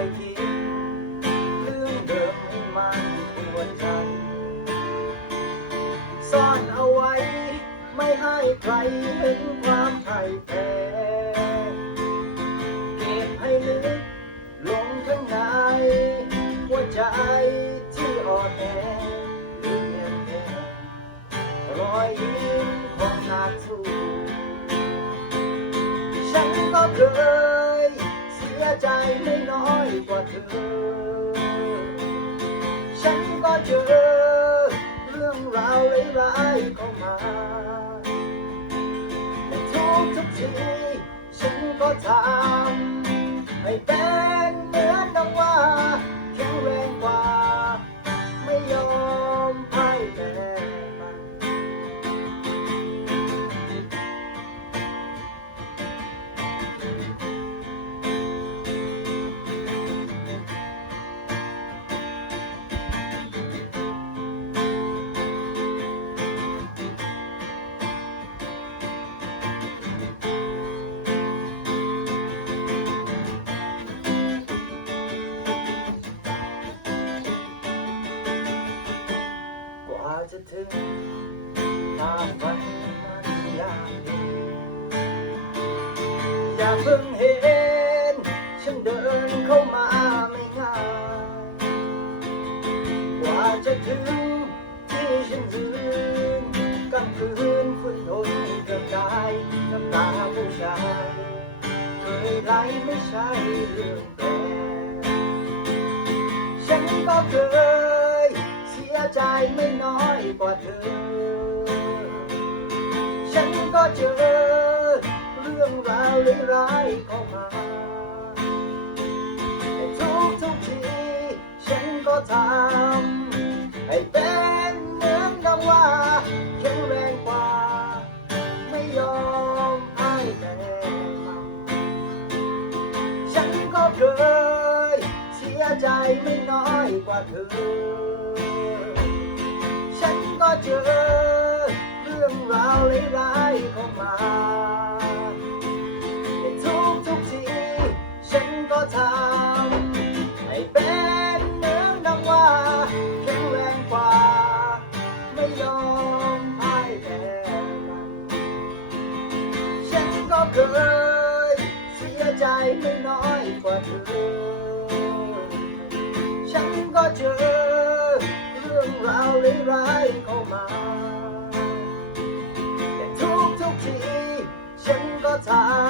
ไปคิดเรื่องเดิมให้มันปวดใจ ซ่อนเอาไว้ ไม่ให้ใครเห็นความไพ่แพ้เก็บให้ลึกลงข้างในหัวใจที่อ่อนแอหรือเงียบแน่รอยยิ้มของนักสู้ฉันก็เคย ยใจไม่น้อยกว่าเธอ ฉันก็เจอเรื่องราวร้ายๆเข้ามาแต่ทุกทุกทีฉันก็ทำให้เป็น จะถึงทางวันมันยากดีอย่าเพิ่งเห็น ฉันเดินเข้ามาไม่ง่ายกว่าจะถึงที่ฉันยืนกลางคืนฝุ่นทนเกือบตายน้ำตาผู้ชายเคยไหลไม่ใช่เรื่องแปลกฉันก็เคยเสีย ใจไม่น้อยกว่าเธอ ฉันก็เจอ เรื่องราวร้ายๆเข้ามาแต่ทุกทุกๆที ฉันก็ทำให้เป็นเหมือนดังว่าแข็งแรงกว่า ไม่ยอมให้แพ้มฉันก็เคยเสียใจไม่น้อยกว่าเธอ จอ เรื่องราวร้ายๆเข้ามาในทุกทุกที ฉันก็ทำให้เป็นเหมือนดังว่าแข็งแรงกว่า ไม่ยอมพ่ายแพ้มัน ฉันก็เคยเสียใจไม่น้อยกว่าเธอ ฉันก็เจอ ร้ายเข้ามาแต่ทุกทุกทีฉันก็ทำ